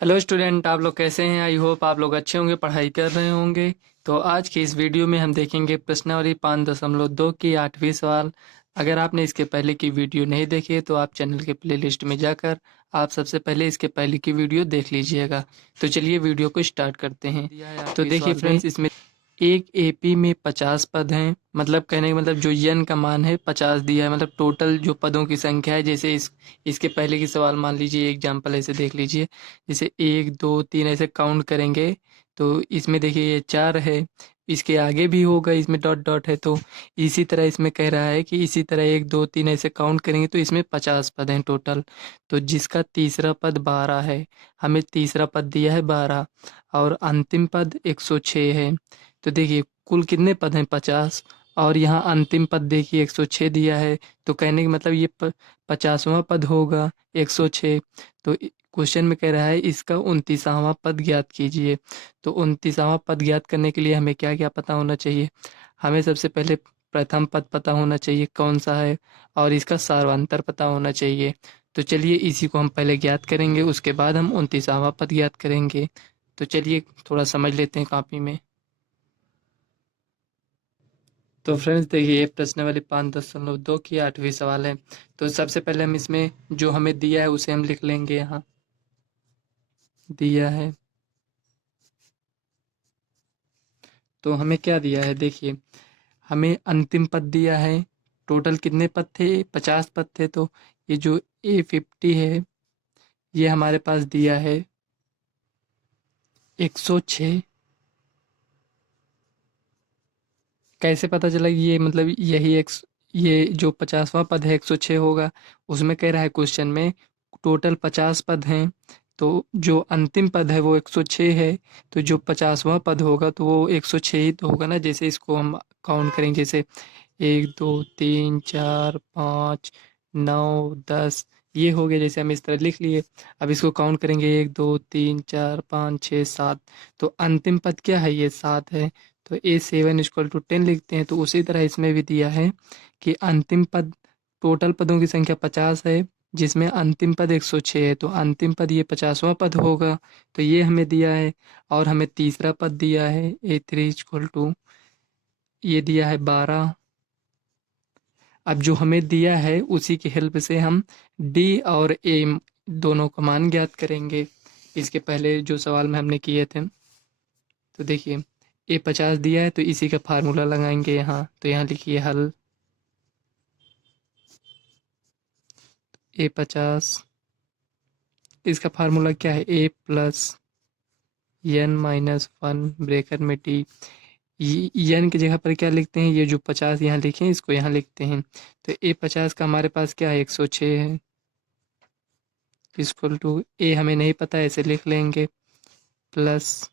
Hello student, आप लोग कैसे हैं? आई होप आप लोग अच्छे होंगे, पढ़ाई कर रहे होंगे। तो आज की इस वीडियो में हम देखेंगे प्रश्नावली 5.2 की 8वीं सवाल। अगर आपने इसके पहले की वीडियो नहीं देखी है तो आप चैनल के प्लेलिस्ट में जाकर आप सबसे पहले इसके पहले की वीडियो देख लीजिएगा। तो चलिए वीडियो को स्टार्ट करते हैं। तो देखिए फ्रेंड्स, इसमें एक एपी में 50 पद हैं। मतलब कहने का मतलब जो यन का मान है 50 दिया है। मतलब टोटल जो पदों की संख्या है, जैसे इसके पहले की सवाल मान लीजिए, एग्जाम्पल ऐसे देख लीजिए। जैसे एक दो तीन ऐसे काउंट करेंगे तो इसमें देखिए ये 4 है। इसके आगे भी होगा, इसमें डॉट डॉट है। तो इसी तरह इसमें कह रहा है कि इसी तरह एक दो तीन ऐसे काउंट करेंगे तो इसमें 50 पद हैं टोटल। तो जिसका तीसरा पद 12 है, हमें तीसरा पद दिया है 12 और अंतिम पद 106 है। तो देखिए कुल कितने पद हैं? 50। और यहाँ अंतिम पद देखिए 106 दिया है। तो कहने का मतलब ये 50वां पद होगा 106। तो क्वेश्चन में कह रहा है इसका 29वां पद ज्ञात कीजिए। तो 29वां पद ज्ञात करने के लिए हमें क्या क्या पता होना चाहिए? हमें सबसे पहले प्रथम पद पता होना चाहिए कौन सा है, और इसका सार्वंतर पता होना चाहिए। तो चलिए इसी को हम पहले ज्ञात करेंगे, उसके बाद हम 29वां पद ज्ञात करेंगे। तो चलिए थोड़ा समझ लेते हैं कॉपी में। तो फ्रेंड्स देखिए, ये प्रश्नावली 5.2 की 8वीं सवाल है। तो सबसे पहले हम इसमें जो हमें दिया है उसे हम लिख लेंगे। यहाँ दिया है तो हमें क्या दिया है देखिए, हमें अंतिम पद दिया है। टोटल कितने पद थे? 50 पद थे। तो ये जो A50 है ये हमारे पास दिया है 106। कैसे पता चला कि ये मतलब यही ये जो 50वां पद है 106 होगा? उसमें कह रहा है क्वेश्चन में टोटल 50 पद हैं, तो जो अंतिम पद है वो 106 है। तो जो 50वां पद होगा तो वो 106 ही तो होगा ना। जैसे इसको हम काउंट करेंगे, जैसे एक दो तीन चार पाँच नौ 10, ये हो गया। जैसे हम इस तरह लिख लिए। अब इसको काउंट करेंगे, एक दो तीन चार पाँच छः सात। तो अंतिम पद क्या है? ये 7 है। तो A7 = 10 लिखते हैं। तो उसी तरह इसमें भी दिया है कि अंतिम पद, टोटल पदों की संख्या 50 है जिसमें अंतिम पद 106 है। तो अंतिम पद ये 50वां पद होगा। तो ये हमें दिया है। और हमें तीसरा पद दिया है A3 ये दिया है 12। अब जो हमें दिया है उसी की हेल्प से हम डी और ए दोनों का मान ज्ञात करेंगे। इसके पहले जो सवाल में हमने किए थे। तो देखिए A50 दिया है तो इसी का फार्मूला लगाएंगे यहाँ। तो यहाँ लिखिए हल। A50 इसका फार्मूला क्या है? A+n-1 ब्रेकर में टी। एन की जगह पर क्या लिखते हैं? ये जो 50 यहाँ लिखे हैं इसको यहाँ लिखते हैं। तो A50 का हमारे पास क्या है? 106 है। इक्वल टू ए हमें नहीं पता, ऐसे लिख लेंगे। प्लस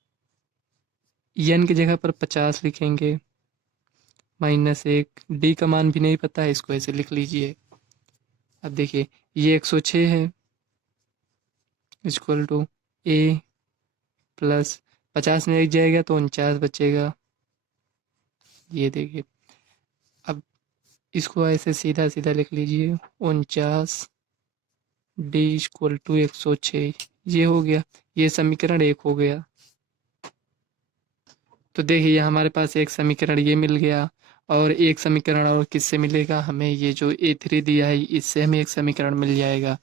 एन की जगह पर 50 लिखेंगे, -1। डी का मान भी नहीं पता है, इसको ऐसे लिख लीजिए। अब देखिए ये 106 है इक्वल टू ए प्लस 50 में एक जाएगा तो 49 बचेगा। ये देखिए, अब इसको ऐसे सीधा सीधा लिख लीजिए। 49 डी इक्वल टू 106, ये हो गया। ये समीकरण 1 हो गया। तो देखिए हमारे पास एक समीकरण ये मिल गया। और एक समीकरण और किससे मिलेगा? हमें ये जो A3 दिया है इससे हमें एक समीकरण मिल जाएगा।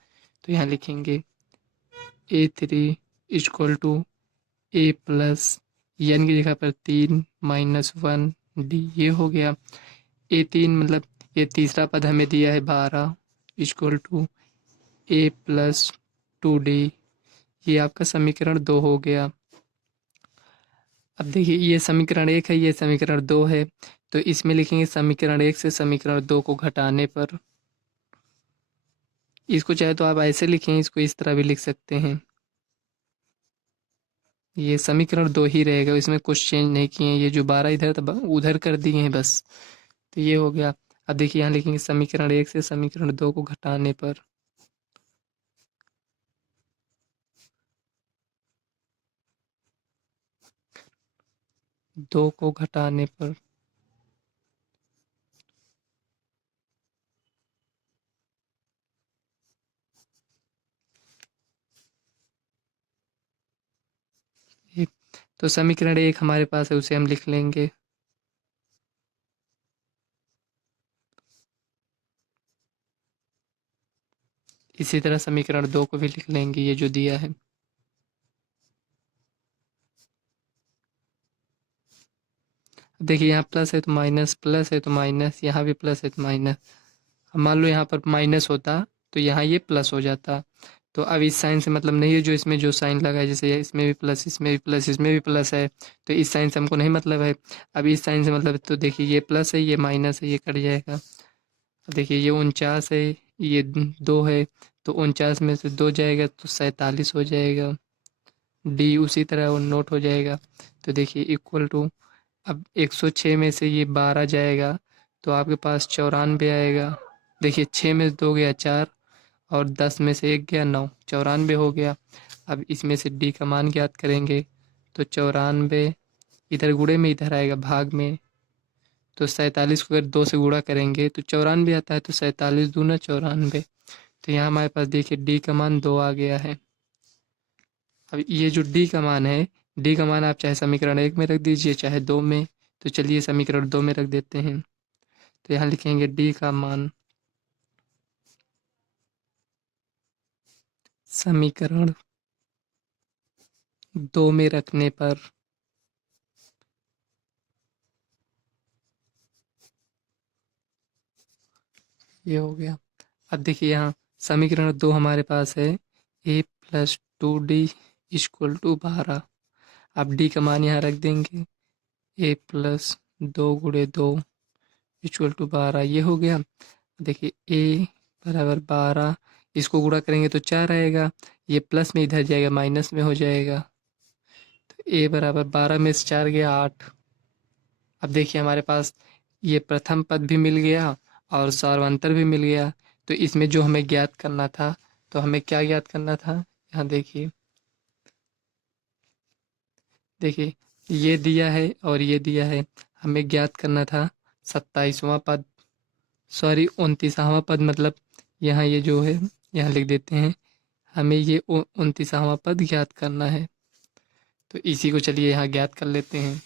तो यहाँ लिखेंगे A3 equal to A plus N की जगह पर 3 - 1 डी, ये हो गया। A3 मतलब ये तीसरा पद हमें दिया है 12 इक्वल टू A+2D, ये आपका समीकरण 2 हो गया। अब देखिए ये समीकरण 1 है, ये समीकरण 2 है। तो इसमें लिखेंगे समीकरण 1 से समीकरण 2 को घटाने पर। इसको चाहे तो आप ऐसे लिखें, इसको इस तरह भी लिख सकते हैं। ये समीकरण 2 ही रहेगा, इसमें कुछ चेंज नहीं किए हैं। ये जो 12 इधर तब उधर कर दिए हैं बस। तो ये हो गया। अब देखिए यहाँ लिखेंगे समीकरण 1 से समीकरण 2 को घटाने पर। दो को घटाने पर तो समीकरण 1 हमारे पास है, उसे हम लिख लेंगे। इसी तरह समीकरण 2 को भी लिख लेंगे, ये जो दिया है। देखिए यहाँ प्लस है तो माइनस, प्लस है तो माइनस, यहाँ भी प्लस है तो माइनस। अब मान लो यहाँ पर माइनस होता तो यहाँ ये प्लस हो जाता। तो अब इस साइन से मतलब नहीं है, जो इसमें जो साइन लगा है, जैसे इसमें भी प्लस, इसमें भी प्लस, इसमें भी प्लस है, तो इस साइन से हमको नहीं मतलब है। अब इस साइन से मतलब है, तो देखिए ये प्लस है, ये माइनस है, ये कट जाएगा। अब देखिए ये 49 है, ये 2 है, तो 49 में से 2 जाएगा तो 47 हो जाएगा। डी उसी तरह वो नोट हो जाएगा। तो देखिए इक्वल टू, अब 106 में से ये 12 जाएगा तो आपके पास 94 आएगा। देखिए 6 में से 2 गया 4 और 10 में से 1 गया 9, 94 हो गया। अब इसमें से डी का मान ज्ञात करेंगे, तो 94 इधर गुणे में इधर आएगा भाग में, तो 47 को अगर 2 से गुणा करेंगे तो 94 आता है, तो 47 दूना 94। तो यहाँ हमारे पास देखिए डी का मान 2 आ गया है। अब ये जो डी का मान है, डी का मान आप चाहे समीकरण 1 में रख दीजिए चाहे 2 में। तो चलिए समीकरण 2 में रख देते हैं। तो यहाँ लिखेंगे डी का मान समीकरण 2 में रखने पर ये हो गया। अब देखिए यहाँ समीकरण 2 हमारे पास है a plus 2d equal to 12। अब डी का मान यहाँ रख देंगे, a प्लस 2 गुणे 2 इक्वल टू 12, ये हो गया। देखिए a बराबर 12, इसको गुणा करेंगे तो 4 आएगा, ये प्लस में इधर जाएगा माइनस में हो जाएगा। तो a बराबर 12 में से 4 गया 8। अब देखिए हमारे पास ये प्रथम पद भी मिल गया और सार्वंतर भी मिल गया। तो इसमें जो हमें ज्ञात करना था, तो हमें क्या ज्ञात करना था, यहाँ देखिए, देखिए ये दिया है और ये दिया है। हमें ज्ञात करना था 27वां पद, सॉरी 29वां पद, मतलब यहाँ ये जो है यहाँ लिख देते हैं, हमें ये 29वां पद ज्ञात करना है। तो इसी को चलिए यहाँ ज्ञात कर लेते हैं।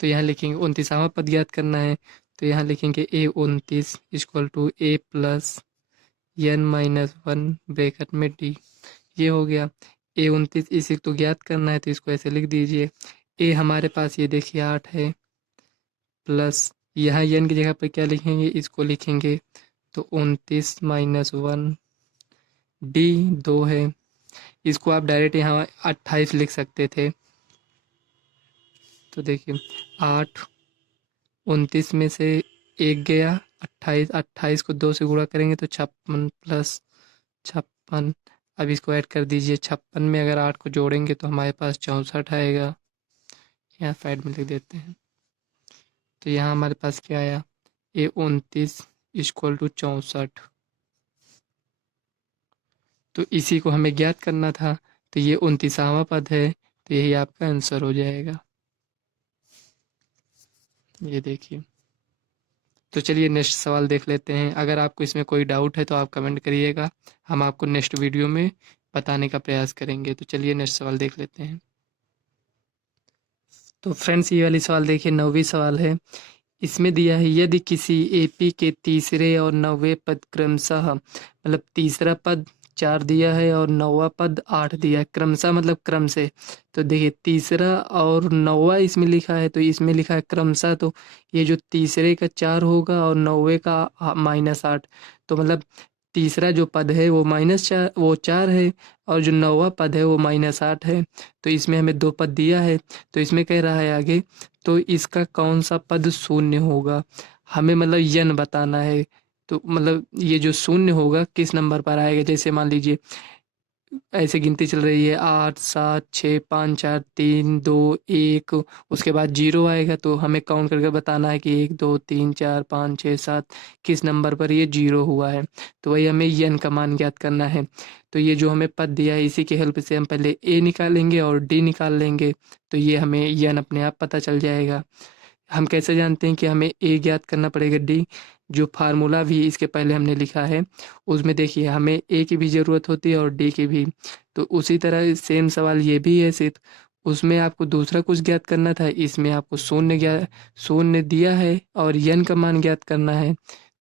तो यहाँ लिखेंगे 29वां पद ज्ञात करना है, तो यहाँ लिखेंगे a29 equal to a plus n-1 bracket में d, ये हो गया। a29 इसी तो ज्ञात करना है, तो इसको ऐसे लिख दीजिए। a हमारे पास ये देखिए 8 है, प्लस यहाँ n की जगह पर क्या लिखेंगे, इसको लिखेंगे, तो 29-1, d 2 है, इसको आप डायरेक्ट यहाँ 28 लिख सकते थे। तो देखिए 8, 29 में से 1 गया 28, 28 को 2 से गुणा करेंगे तो 56 प्लस 56। अब इसको ऐड कर दीजिए, 56 में अगर 8 को जोड़ेंगे तो हमारे पास 64 आएगा। यहाँ साइड में लिख देते हैं। तो यहाँ हमारे पास क्या आया, a29 इक्वल टू 64। तो इसी को हमें ज्ञात करना था, तो ये 29वां पद है, तो यही आपका आंसर हो जाएगा। ये देखिए। तो चलिए नेक्स्ट सवाल देख लेते हैं। अगर आपको इसमें कोई डाउट है तो आप कमेंट करिएगा, हम आपको नेक्स्ट वीडियो में बताने का प्रयास करेंगे। तो चलिए नेक्स्ट सवाल देख लेते हैं। तो फ्रेंड्स ये वाली सवाल देखिए, 9वीं सवाल है। इसमें दिया है यदि किसी एपी के तीसरे और 9वें पद क्रमशः, मतलब तीसरा पद 4 दिया है और 9वां पद 8 दिया है, क्रमशः मतलब क्रम से। तो देखिए तीसरा और 9वां इसमें लिखा है, तो इसमें लिखा है क्रमशः, तो ये जो तीसरे का 4 होगा और 9वें का -8, तो मतलब तीसरा जो पद है वो -4, वो 4 है, और जो 9वां पद है वो -8 है। तो इसमें हमें 2 पद दिया है, तो इसमें कह रहा है आगे, तो इसका कौन सा पद शून्य होगा, हमें मतलब यन बताना है। तो मतलब ये जो शून्य होगा किस नंबर पर आएगा, जैसे मान लीजिए ऐसे गिनती चल रही है 8 7 6 5 4 3 2 1, उसके बाद 0 आएगा, तो हमें काउंट करके बताना है कि 1 2 3 4 5 6 7 किस नंबर पर ये 0 हुआ है। तो वही हमें यन का मान ज्ञात करना है। तो ये जो हमें पद दिया है इसी की हेल्प से हम पहले ए निकालेंगे और डी निकाल लेंगे, तो ये हमें यन अपने आप पता चल जाएगा। हम कैसे जानते हैं कि हमें ए ज्ञात करना पड़ेगा, डी जो फार्मूला भी इसके पहले हमने लिखा है उसमें देखिए हमें ए की भी ज़रूरत होती है और डी की भी। तो उसी तरह सेम सवाल ये भी है, सिर्फ उसमें आपको दूसरा कुछ ज्ञात करना था, इसमें आपको शून्य दिया है और यन का मान ज्ञात करना है।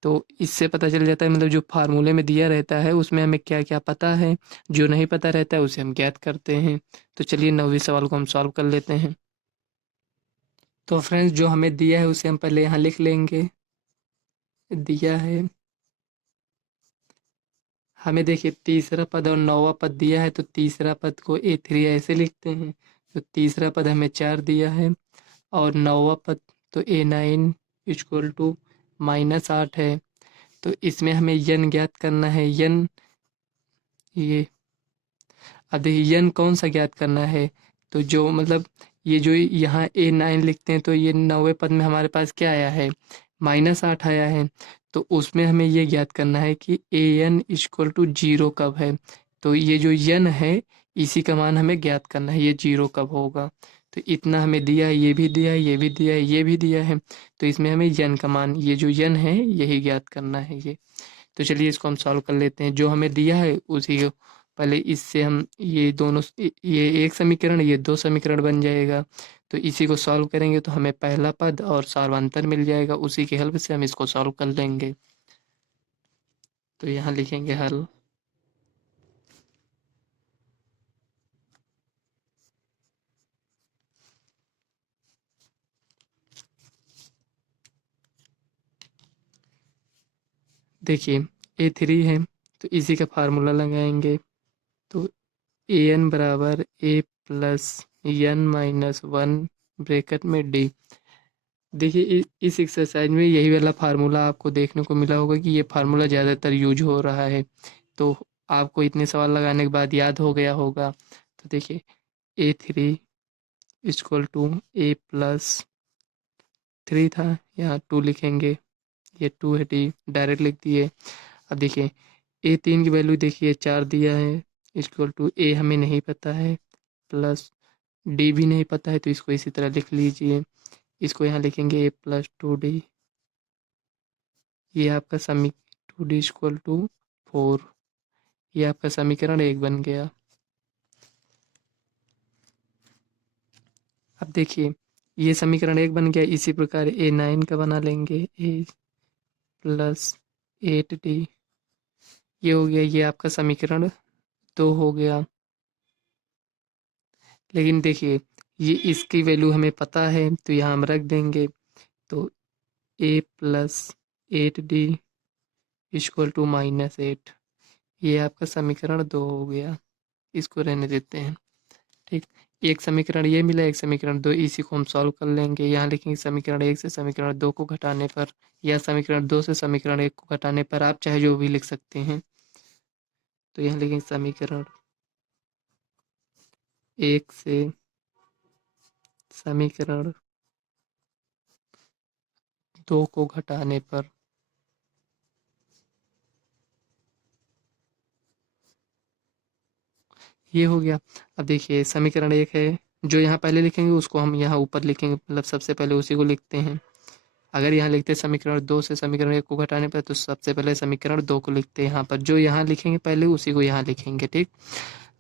तो इससे पता चल जाता है, मतलब जो फार्मूले में दिया रहता है उसमें हमें क्या क्या पता है, जो नहीं पता रहता है उसे हम ज्ञात करते हैं। तो चलिए 9वीं सवाल को हम सॉल्व कर लेते हैं। तो फ्रेंड्स, जो हमें दिया है उसे हम पहले यहाँ लिख लेंगे। दिया है हमें, देखिए तीसरा पद और 9वां पद दिया है, तो तीसरा पद को A3 ऐसे लिखते हैं। तो तीसरा पद हमें 4 दिया है और 9वां पद तो A9 इक्वल टू -8 है। तो इसमें हमें यन ज्ञात करना है। यन ये अब देखिए यन कौन सा ज्ञात करना है, तो जो मतलब ये जो यहाँ A9 लिखते हैं, तो ये 9वें पद में हमारे पास क्या आया है, -8 आया है। तो उसमें हमें ये ज्ञात करना है कि AN इक्वल टू 0 कब है। तो ये जो यन है इसी का मान हमें ज्ञात करना है, ये 0 कब होगा। तो इतना हमें दिया है, ये भी दिया है, ये भी दिया है, ये भी दिया है। तो इसमें हमें यन का मान, ये जो यन है यही ज्ञात करना है ये। तो चलिए इसको हम सॉल्व कर लेते हैं। जो हमें दिया है उसी को पहले इससे हम ये दोनों, ये एक समीकरण, ये दो समीकरण बन जाएगा। तो इसी को सॉल्व करेंगे तो हमें पहला पद और सार्वंतर मिल जाएगा, उसी की हेल्प से हम इसको सॉल्व कर लेंगे। तो यहाँ लिखेंगे हल। देखिए A3 है तो इसी का फार्मूला लगाएंगे। तो AN बराबर A plus N minus 1 bracket में D। देखिए इस एक्सरसाइज में यही वाला फार्मूला आपको देखने को मिला होगा कि ये फार्मूला ज़्यादातर यूज हो रहा है। तो आपको इतने सवाल लगाने के बाद याद हो गया होगा। तो देखिए A3 equal to A plus 3 था, यहाँ 2 लिखेंगे, ये 2 है, D डायरेक्ट लिख दिए। अब देखिए A3 की वैल्यू देखिए 4 दिया है, इक्वल टू A हमें नहीं पता है, प्लस D भी नहीं पता है, तो इसको इसी तरह लिख लीजिए। इसको यहाँ लिखेंगे A प्लस 2D। ये आपका 2D इक्वल टू 4। ये आपका समीकरण 1 बन गया। अब देखिए ये समीकरण 1 बन गया, इसी प्रकार A9 का बना लेंगे, A प्लस 8D। ये हो गया, ये आपका समीकरण 2 हो गया। लेकिन देखिए ये इसकी वैल्यू हमें पता है तो यहाँ हम रख देंगे। तो A plus 8D equal to -8, ये आपका समीकरण 2 हो गया। इसको रहने देते हैं, ठीक। एक समीकरण ये मिला, एक समीकरण 2, इसी को हम सॉल्व कर लेंगे। यहाँ लिखेंगे समीकरण 1 से समीकरण 2 को घटाने पर, या समीकरण 2 से समीकरण 1 को घटाने पर, आप चाहे जो भी लिख सकते हैं। तो यहाँ लिखेंगे समीकरण 1 से समीकरण 2 को घटाने पर, ये हो गया। अब देखिए समीकरण 1 है, जो यहाँ पहले लिखेंगे उसको हम यहाँ ऊपर लिखेंगे, मतलब सबसे पहले उसी को लिखते हैं। अगर यहाँ लिखते समीकरण 2 से समीकरण 1 को घटाने पर, तो सबसे पहले समीकरण 2 को लिखते हैं यहाँ पर, जो यहाँ लिखेंगे पहले उसी को यहाँ लिखेंगे, ठीक।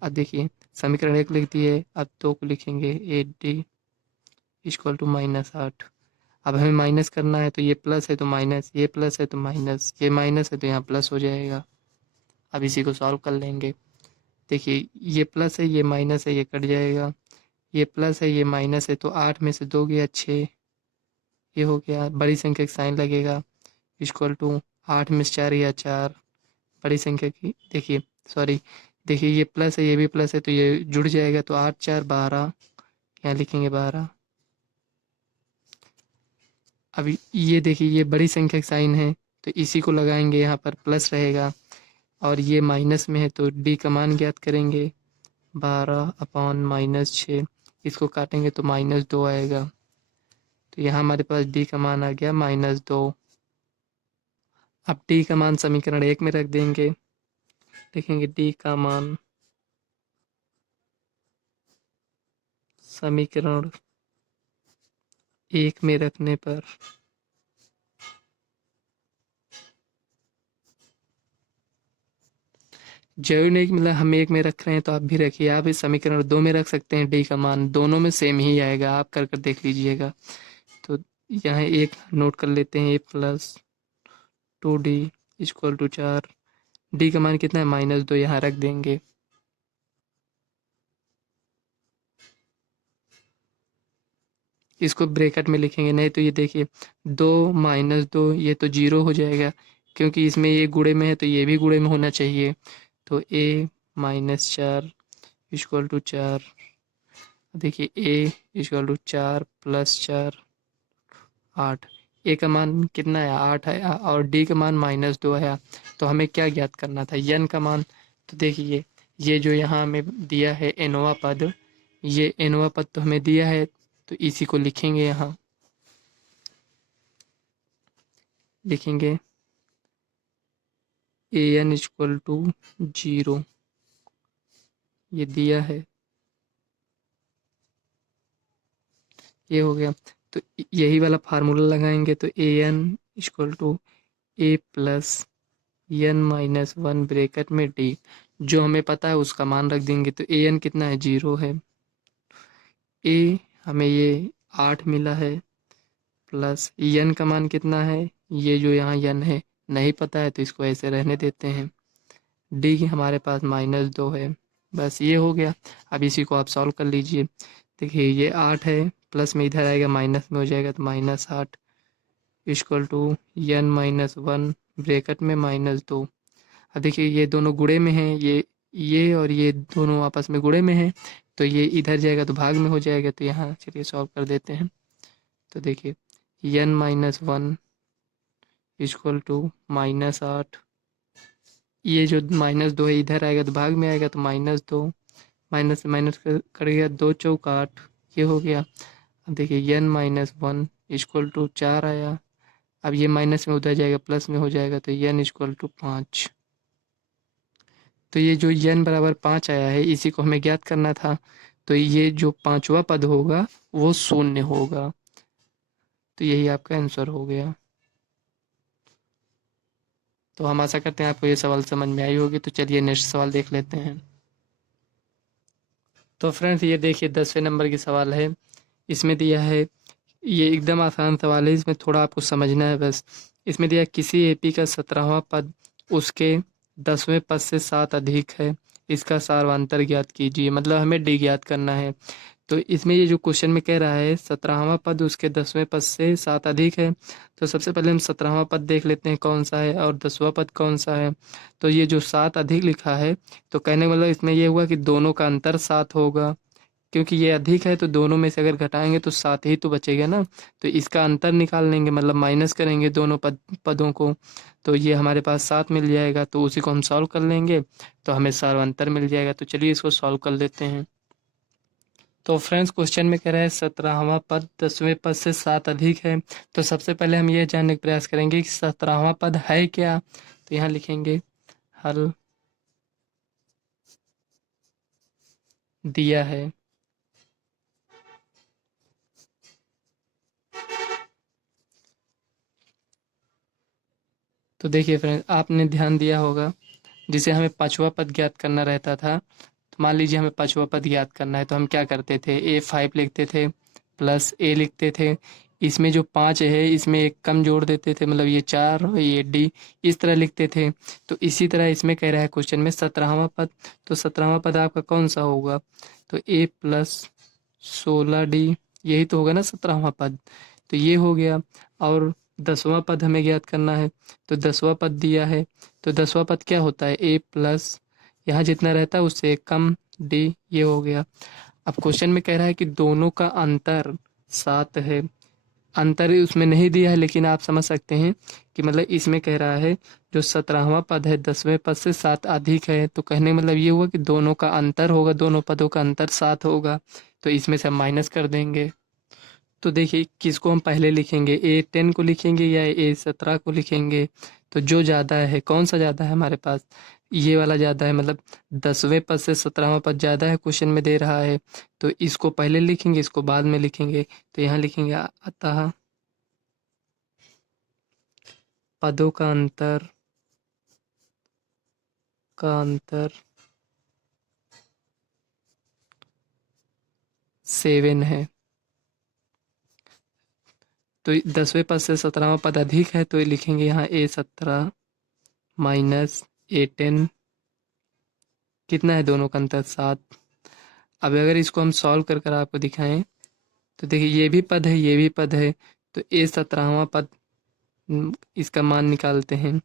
अब देखिए समीकरण 1 लिख दिए, अब 2 को लिखेंगे 8D इक्वल टू -8। अब हमें माइनस करना है, तो ये प्लस है तो माइनस, ये प्लस है तो माइनस, ये माइनस है तो यहाँ प्लस हो जाएगा। अब इसी को सॉल्व कर लेंगे। देखिए ये प्लस है, ये माइनस है, ये कट जाएगा। ये प्लस है, ये माइनस है, तो 8 में से 2 गया 6, ये हो गया। बड़ी संख्या का साइन लगेगा, इक्वल टू 8 में से 4 या 4, बड़ी संख्या की देखिए, सॉरी, देखिए ये प्लस है, ये भी प्लस है, तो ये जुड़ जाएगा, तो 8 4 12, यहाँ लिखेंगे 12। अभी ये देखिए ये बड़ी संख्या का साइन है, तो इसी को लगाएंगे, यहाँ पर प्लस रहेगा, और ये माइनस में है तो डी का मान ज्ञात करेंगे, 12/-6। इसको काटेंगे तो -2 आएगा। तो यहाँ हमारे पास डी का मान आ गया -2। अब डी का मान समीकरण 1 में रख देंगे, लिखेंगे डी का मान समीकरण 1 में रखने पर जरूरी नहीं कि मतलब हम एक में रख रहे हैं तो आप भी रखिए, आप इस समीकरण 2 में रख सकते हैं, डी का मान दोनों में सेम ही आएगा, आप कर कर देख लीजिएगा। तो यहाँ एक नोट कर लेते हैं, A plus 2d equal to 4, D का मान कितना है -2, यहाँ रख देंगे। इसको ब्रैकेट में लिखेंगे, नहीं तो ये देखिए 2 - 2 ये तो 0 हो जाएगा, क्योंकि इसमें ये गुणे में है तो ये भी गुणे में होना चाहिए। तो a-4 इक्वल टू 4, देखिए a इक्वल टू 4 + 4 8, ए का मान कितना है 8 है और डी का मान -2 है। तो हमें क्या ज्ञात करना था, यन का मान। तो देखिए ये जो यहाँ हमें दिया है एनवा पद, ये एनवा पद तो हमें दिया है, तो इसी को लिखेंगे, यहाँ लिखेंगे an इक्वल टू 0, ये दिया है, ये हो गया। तो यही वाला फार्मूला लगाएंगे, तो an equal to a plus n-1 bracket में d, जो हमें पता है उसका मान रख देंगे। तो an कितना है 0 है, a हमें ये 8 मिला है, प्लस n का मान कितना है, ये जो यहाँ n है नहीं पता है तो इसको ऐसे रहने देते हैं, डी हमारे पास -2 है। बस ये हो गया। अब इसी को आप सॉल्व कर लीजिए। देखिए ये 8 है, प्लस में इधर आएगा माइनस में हो जाएगा, तो -8 इक्वल टू n-1 ब्रैकेट में -2। अब देखिए ये दोनों गुणे में हैं, ये और ये दोनों आपस में गुणे में हैं, तो ये इधर जाएगा तो भाग में हो जाएगा। तो यहाँ चलिए सॉल्व कर देते हैं। तो देखिए n-1 इक्वल टू -8, ये जो -2 है इधर आएगा तो भाग में आएगा, तो -2 माइनस से माइनस कर गया, 2 चौक 8, ये हो गया। अब देखिए n-1 इक्वल टू 4 आया, अब ये माइनस में उधर जाएगा प्लस में हो जाएगा, तो n इक्वल टू 5। तो ये जो n बराबर 5 आया है इसी को हमें ज्ञात करना था। तो ये जो पांचवा पद होगा वो शून्य होगा, तो यही आपका आंसर हो गया। तो हम आशा करते हैं आपको ये सवाल समझ में आई होगी। तो चलिए नेक्स्ट सवाल देख लेते हैं। तो फ्रेंड्स ये देखिए 10वें नंबर की सवाल है। इसमें दिया है, ये एकदम आसान सवाल है, इसमें थोड़ा आपको समझना है बस। इसमें दिया किसी एपी का 17वां पद उसके 10वें पद से 7 अधिक है, इसका सारवांतर ज्ञात कीजिए। मतलब हमें डी ज्ञात करना है। तो इसमें ये जो क्वेश्चन में कह रहा है 17वां पद उसके 10वें पद से 7 अधिक है, तो सबसे पहले हम 17वां पद देख लेते हैं कौन सा है और 10वां पद कौन सा है। तो ये जो 7 अधिक लिखा है, तो कहने का मतलब इसमें ये हुआ कि दोनों का अंतर 7 होगा, क्योंकि ये अधिक है तो दोनों में से अगर घटाएंगे तो 7 ही तो बचेगा ना। तो इसका अंतर निकाल लेंगे, मतलब माइनस करेंगे दोनों पदों को, तो ये हमारे पास 7 मिल जाएगा। तो उसी को हम सॉल्व कर लेंगे, तो हमें सारवंतर मिल जाएगा। तो चलिए इसको सॉल्व कर लेते हैं। तो फ्रेंड्स क्वेश्चन में कह रहा है 17वां पद 10वें पद से 7 अधिक है। तो सबसे पहले हम ये जानने का प्रयास करेंगे कि 17वां पद है क्या। तो यहाँ लिखेंगे हल दिया है। तो देखिए फ्रेंड्स आपने ध्यान दिया होगा, जिसे हमें पांचवा पद ज्ञात करना रहता था, तो मान लीजिए हमें पांचवा पद ज्ञात करना है, तो हम क्या करते थे, a5 लिखते थे प्लस a लिखते थे, इसमें जो 5 है इसमें एक कम जोड़ देते थे, मतलब ये 4 और ये d, इस तरह लिखते थे। तो इसी तरह इसमें कह रहा है क्वेश्चन में 17वां पद, तो 17वां पद आपका कौन सा होगा, तो a प्लस 16d, यही तो होगा ना 17वां पद। तो ये हो गया। और 10वां पद हमें ज्ञात करना है, तो 10वां पद दिया है, तो 10वां पद क्या होता है, a प्लस यहाँ जितना रहता है उससे एक कम d, ये हो गया। अब क्वेश्चन में कह रहा है कि दोनों का अंतर 7 है, अंतर उसमें नहीं दिया है, लेकिन आप समझ सकते हैं कि मतलब इसमें कह रहा है जो 17वां पद है 10वें पद से 7 अधिक है, तो कहने मतलब ये हुआ कि दोनों का अंतर होगा, दोनों पदों का अंतर 7 होगा, तो इसमें से हम माइनस कर देंगे। तो देखिए किसको हम पहले लिखेंगे, a10 को लिखेंगे या a17 को लिखेंगे। तो जो ज़्यादा है, कौन सा ज़्यादा है हमारे पास, ये वाला ज़्यादा है, मतलब 10वें पद से 17वां पद ज़्यादा है क्वेश्चन में दे रहा है, तो इसको पहले लिखेंगे इसको बाद में लिखेंगे। तो यहाँ लिखेंगे अतः पदों का अंतर का अंतर 7 है। तो 10वें पद से 17वां पद अधिक है, तो ये लिखेंगे यहाँ A17 माइनस A10। कितना है दोनों का अंतर? 7। अब अगर इसको हम सॉल्व कर कर आपको दिखाएं तो देखिए ये भी पद है, ये भी पद है, तो A17वां पद इसका मान निकालते हैं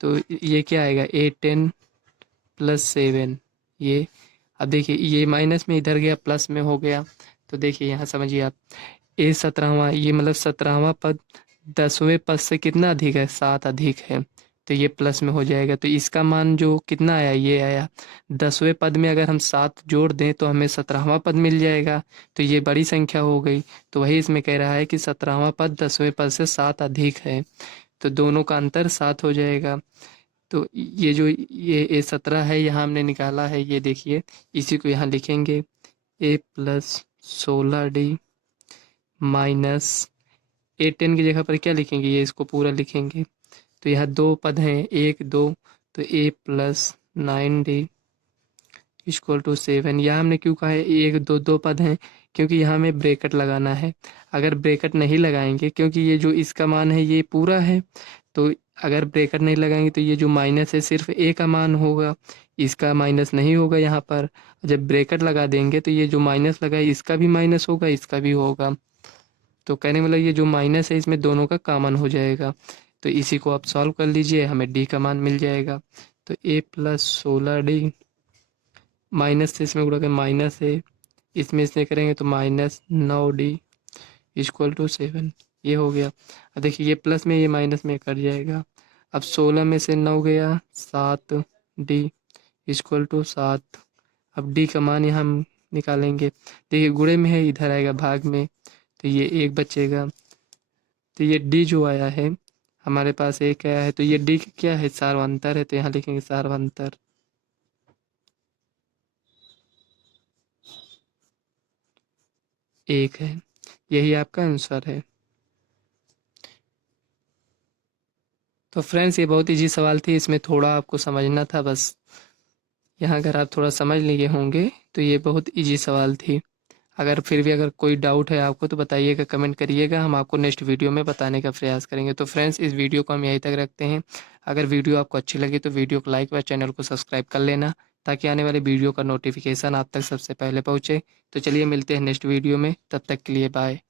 तो ये क्या आएगा? A10 plus 7। ये अब देखिए ये माइनस में इधर गया, प्लस में हो गया। तो देखिए यहाँ समझिए आप, A17वां ये मतलब 17वां पद 10वें पद से कितना अधिक है? 7 अधिक है, तो ये प्लस में हो जाएगा। तो इसका मान जो कितना आया? ये आया। 10वें पद में अगर हम 7 जोड़ दें तो हमें 17वां पद मिल जाएगा, तो ये बड़ी संख्या हो गई। तो वही इसमें कह रहा है कि 17वां पद 10वें पद से 7 अधिक है, तो दोनों का अंतर 7 हो जाएगा। तो ये जो ये A17 है यहाँ हमने निकाला है, ये देखिए, इसी को यहाँ लिखेंगे A plus 16D minus A10 की जगह पर क्या लिखेंगे? ये इसको पूरा लिखेंगे। तो यहाँ 2 पद हैं, 1 2, तो A plus 9D equal to 7। यहाँ हमने क्यों कहा है 1 2 2 पद हैं? क्योंकि यहाँ हमें ब्रैकेट लगाना है। अगर ब्रैकेट नहीं लगाएंगे, क्योंकि ये जो इसका मान है ये पूरा है, तो अगर ब्रैकेट नहीं लगाएंगे तो ये जो माइनस है सिर्फ A का मान होगा, इसका माइनस नहीं होगा यहाँ पर। जब ब्रैकेट लगा देंगे तो ये जो माइनस लगा है इसका भी माइनस होगा, इसका भी होगा। तो कहने मतलब ये जो माइनस है इसमें दोनों का कॉमन हो जाएगा। तो इसी को आप सॉल्व कर लीजिए, हमें D का मान मिल जाएगा। तो A प्लस 16D माइनस से इसमें गुणा कर माइनस है, इसमें इसमें करेंगे तो माइनस 9D इक्वल टू 7। ये हो गया। अब देखिए ये प्लस में ये माइनस में कट जाएगा। अब 16 में से 9 गया, 7D इक्वल टू 7। अब D का मान यहाँ हम निकालेंगे। देखिए गुणे में है, इधर आएगा भाग में, तो ये 1 बचेगा। तो ये D जो आया है हमारे पास 1 आया है, तो ये D क्या है? सार्वंतर है, तो यहाँ लिखेंगे सार्वंतर 1 है। यही आपका आंसर है। तो फ्रेंड्स ये बहुत इजी सवाल थी, इसमें थोड़ा आपको समझना था बस। यहाँ अगर आप थोड़ा समझ लिए होंगे तो ये बहुत इजी सवाल थी। अगर फिर भी अगर कोई डाउट है आपको तो बताइएगा, कमेंट करिएगा, हम आपको नेक्स्ट वीडियो में बताने का प्रयास करेंगे। तो फ्रेंड्स इस वीडियो को हम यहीं तक रखते हैं। अगर वीडियो आपको अच्छी लगी तो वीडियो को लाइक व चैनल को सब्सक्राइब कर लेना, ताकि आने वाले वीडियो का नोटिफिकेशन आप तक सबसे पहले पहुँचे। तो चलिए मिलते हैं नेक्स्ट वीडियो में, तब तक के लिए बाय।